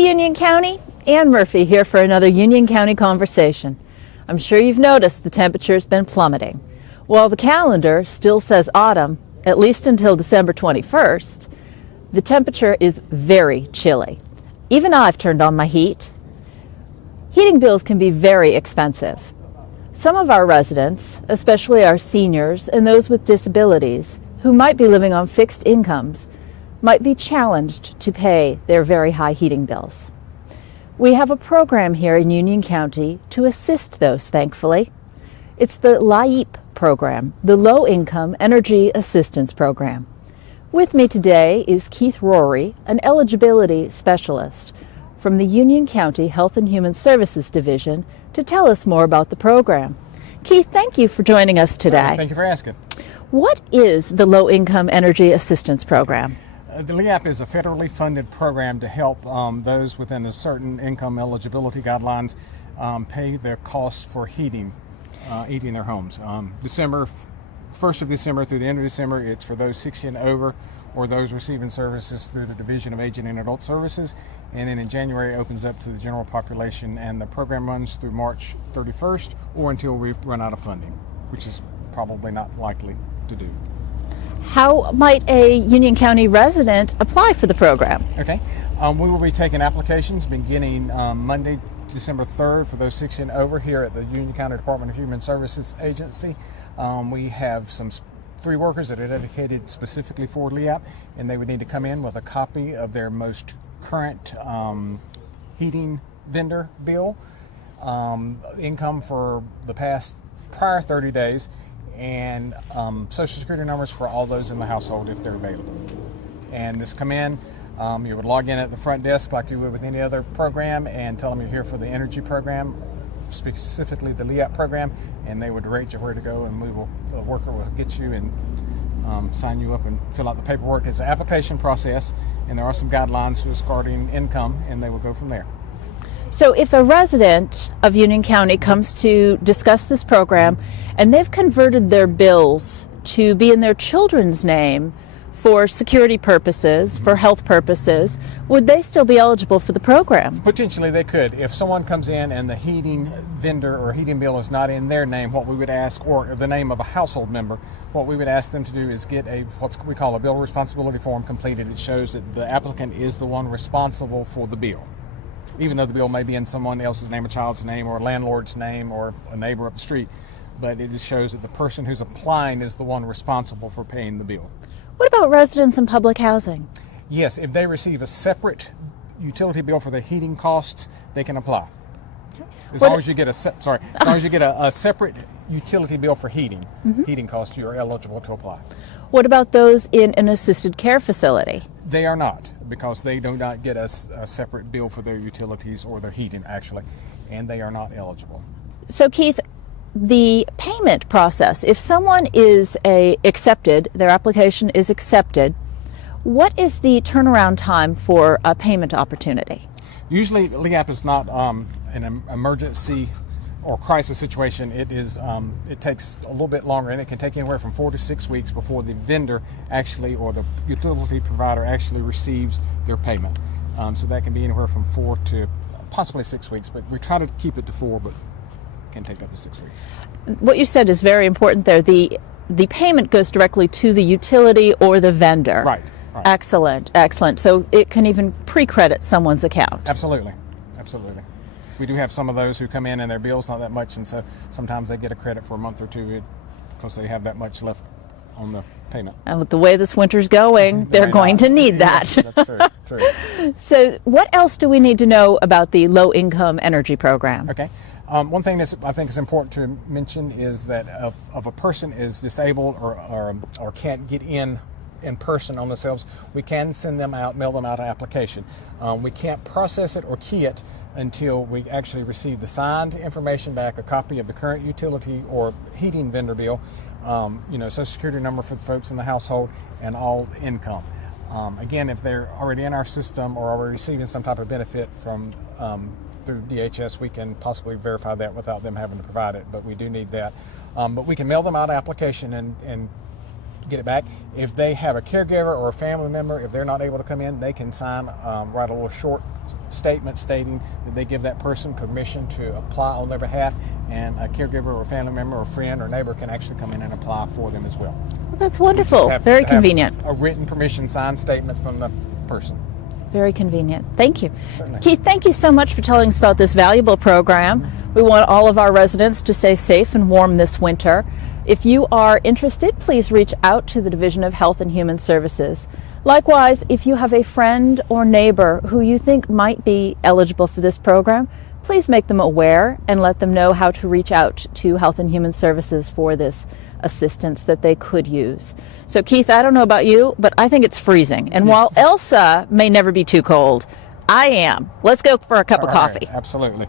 Union County, Ann Murphy here for another Union County Conversation. I'm sure you've noticed the temperature's been plummeting. While the calendar still says autumn, at least until December 21st, the temperature is very chilly. Even I've turned on my heat. Heating bills can be very expensive. Some of our residents, especially our seniors and those with disabilities who might be living on fixed incomes, might be challenged to pay their very high heating bills. We have a program here in Union County to assist those, thankfully. It's the LIEP program, the Low Income Energy Assistance Program. With me today is Keith Rory, an eligibility specialist from the Union County Health and Human Services Division, to tell us more about the program. Keith, thank you for joining us today. Thank you for asking. What is the Low Income Energy Assistance Program? The LIEP is a federally funded program to help those within a certain income eligibility guidelines pay their costs for heating their homes. December 1st of December through the end of December, it's for those 60 and over or those receiving services through the Division of Aging and Adult Services. And then in January, it opens up to the general population, and the program runs through March 31st or until we run out of funding, which is probably not likely to do. How might a Union County resident apply for the program? Okay. We will be taking applications beginning Monday, December 3rd for those 60 and over here at the Union County Department of Human Services Agency. We have three workers that are dedicated specifically for LIEP, and they would need to come in with a copy of their most current heating vendor bill, income for the prior 30 days, and social security numbers for all those in the household if they're available. And this come in, you would log in at the front desk like you would with any other program and tell them you're here for the energy program, specifically the LIEP program, and they would direct you where to go, and a worker will get you and sign you up and fill out the paperwork. It's an application process, and there are some guidelines regarding income, and they will go from there. So if a resident of Union County comes to discuss this program and they've converted their bills to be in their children's name for security purposes, for health purposes, would they still be eligible for the program? Potentially they could. If someone comes in and the heating vendor or heating bill is not in their name, what we would ask, or the name of a household member, what we would ask them to do is get what we call a bill responsibility form completed. It shows that the applicant is the one responsible for the bill, even though the bill may be in someone else's name, a child's name, or a landlord's name, or a neighbor up the street. But it just shows that the person who's applying is the one responsible for paying the bill. What about residents in public housing? Yes, if they receive a separate utility bill for their heating costs, they can apply. As long as you get a separate utility bill for heating costs, you are eligible to apply. What about those in an assisted care facility? They are not, because they do not get a separate bill for their utilities or their heating, actually, and they are not eligible. So, Keith, the payment process, if someone is accepted, their application is accepted, what is the turnaround time for a payment opportunity? Usually, LIEP is not an emergency or crisis situation. It takes a little bit longer, and it can take anywhere from 4 to 6 weeks before the vendor actually, or the utility provider actually receives their payment. So that can be anywhere from 4 to possibly 6 weeks, but we try to keep it to 4, but it can take up to 6 weeks. What you said is very important there. The payment goes directly to the utility or the vendor. Right. Excellent, excellent. So it can even pre-credit someone's account. Absolutely. We do have some of those who come in and their bill's not that much, and so sometimes they get a credit for a month or two because they have that much left on the payment. And with the way this winter's going, they're going to need that. Yes, that's true. So what else do we need to know about the Low Income Energy Program? Okay. One thing that I think is important to mention is that if a person is disabled or can't get in person on themselves, we can mail them out an application. We can't process it or key it until we actually receive the signed information back, a copy of the current utility or heating vendor bill, social security number for the folks in the household, and all income. Again, if they're already in our system or already receiving some type of benefit from through DHS, we can possibly verify that without them having to provide it, but we do need that. But we can mail them out an application and get it back. If they have a caregiver or a family member, if they're not able to come in, they can sign, write a little short statement stating that they give that person permission to apply on their behalf, and a caregiver or family member or friend or neighbor can actually come in and apply for them as well. Well, that's wonderful. Very convenient. A written permission signed statement from the person. Very convenient. Thank you. Certainly. Keith, thank you so much for telling us about this valuable program. We want all of our residents to stay safe and warm this winter. If you are interested, please reach out to the Division of Health and Human Services. Likewise, if you have a friend or neighbor who you think might be eligible for this program, please make them aware and let them know how to reach out to Health and Human Services for this assistance that they could use. So Keith, I don't know about you, but I think it's freezing. And while Elsa may never be too cold, I am. Let's go for a cup of coffee. Absolutely.